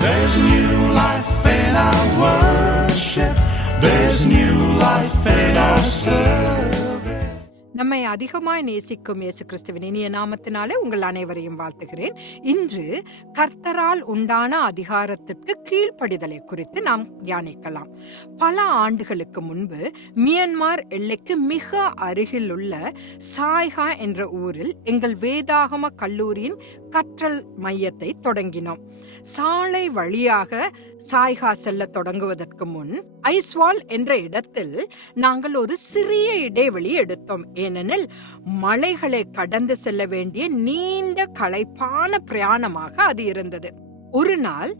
There's new life நம்மை அதிகமாய் நேசிக்கும் இயேசு கிறிஸ்துவின் இனிய நாமத்தினாலே உங்கள் அனைவரையும் வாழ்த்துகிறேன். இன்று கர்த்தரால் உண்டான அதிகாரத்திற்கு கீழ்ப்படிதலை குறித்து நாம் தியானிக்கலாம். பல ஆண்டுகளுக்கு முன்பு மியன்மார் எல்லைக்கு மிக அருகில் உள்ள சாய்ஹா என்ற ஊரில் எங்கள் வேதாகம கல்லூரியின் கற்றல் மையத்தை தொடங்கினோம். சாலை வழியாக சாய்ஹா செல்ல தொடங்குவதற்கு முன் ஐஸ்வால் என்ற இடத்தில் நாங்கள் ஒரு சிறிய இடைவெளி எடுத்தோம். ஏனெனில் மலைகளை கடந்து செல்ல வேண்டிய நீண்ட களைப்பான பிரயாணமாக அது இருந்தது. ஒரு நாள்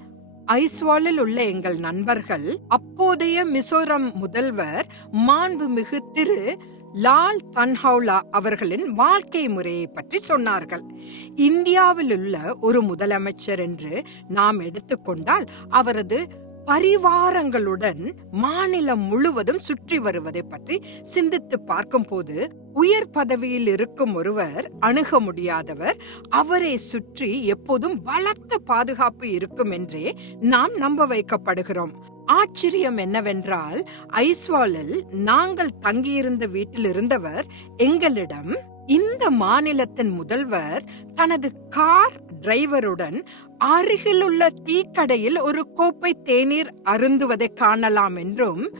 ஐஸ்வாலில் உள்ள எங்கள் நண்பர்கள் அப்போதைய மிசோரம் முதல்வர் மாண்புமிகு திரு லால் தன்ஹவுலா அவர்களின் வாழ்க்கை முறையை பற்றி சொன்னார்கள். இந்தியாவில் உள்ள ஒரு முதலமைச்சர் என்று நாம் எடுத்துக்கொண்டால் அவரது பரிவாரங்களுடன் மாநிலம் முழுவதும் சுற்றி வருவதை பற்றி சிந்தித்து பார்க்கும்போது உயர் பதவியில் இருக்கும் ஒருவர் அணுக முடியாதவர் அவரை சுற்றி எப்போதும் பலத்த பாதுகாப்பு இருக்கும் என்றே நாம் நம்ப வைக்கப்படுகிறோம். ஆச்சரியம் என்னவென்றால் ஐஸ்வாலில் நாங்கள் தங்கியிருந்த வீட்டில் இருந்தவர் எங்களிடம் இந்த மாநிலத்தின் முதல்வர் தனது கார் டிரைவருடன் அருகிலுள்ள தீக்கடையில் ஒரு கோப்பை தேநீர் அருந்துவதை காணலாம் என்றும்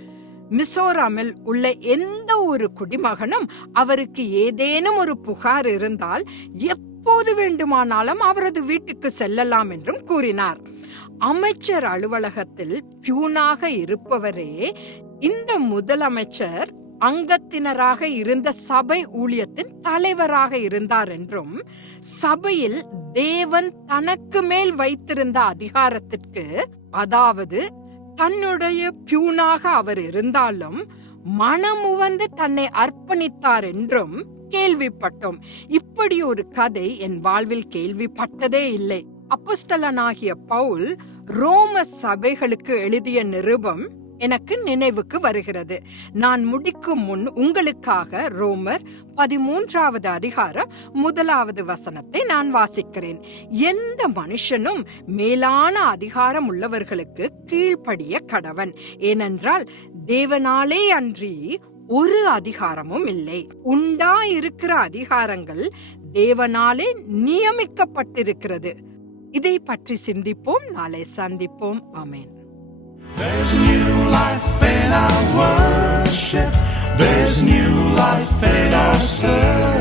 மிசோராமில் உள்ள எந்த ஒரு குடிமகனும் அவருக்கு ஏதேனும் ஒரு புகார் இருந்தால் எப்போது வேண்டுமானாலும் அவரது வீட்டுக்கு செல்லலாம் என்றும் கூறினார். அமைச்சர் அலுவலகத்தில் பியூனாக இருப்பவரே இந்த முதலமைச்சர் அங்கத்தினராக இருந்த சபை ஊழியத்தின் தலைவராக இருந்தார் என்றும் சபையில் தேவன் தனக்கு மேல் வைத்திருந்த அதிகாரத்திற்கு அதாவது தன்னுடைய பியூனாக அவர் இருந்தாலும் மனமுவந்து தன்னை அர்ப்பணித்தார் என்றும் கேள்விப்பட்டோம். இப்படி ஒரு கதை என் வாழ்வில் கேள்விப்பட்டதே இல்லை. அப்புஸ்தலனாகிய பவுல் ரோம சபைகளுக்கு எழுதிய நிருபம் எனக்கு நினைவுக்கு வருகிறது. நான் முடிக்கும் முன் உங்களுக்காக ரோமர் பதிமூன்றாவது அதிகாரம் முதலாவது வசனத்தை நான் வாசிக்கிறேன். எந்த மனுஷனும் மேலான அதிகாரம் உள்ளவர்களுக்கு கீழ்ப்படிய கடவன். ஏனென்றால் தேவனாலே அன்றி ஒரு அதிகாரமும் இல்லை. உண்டா இருக்கிற அதிகாரங்கள் தேவனாலே நியமிக்கப்பட்டிருக்கிறது. இதை பற்றி சிந்திப்போம் நாளை சந்திப்போம். ஆமென். There's new life in our worship. There's new life in our service.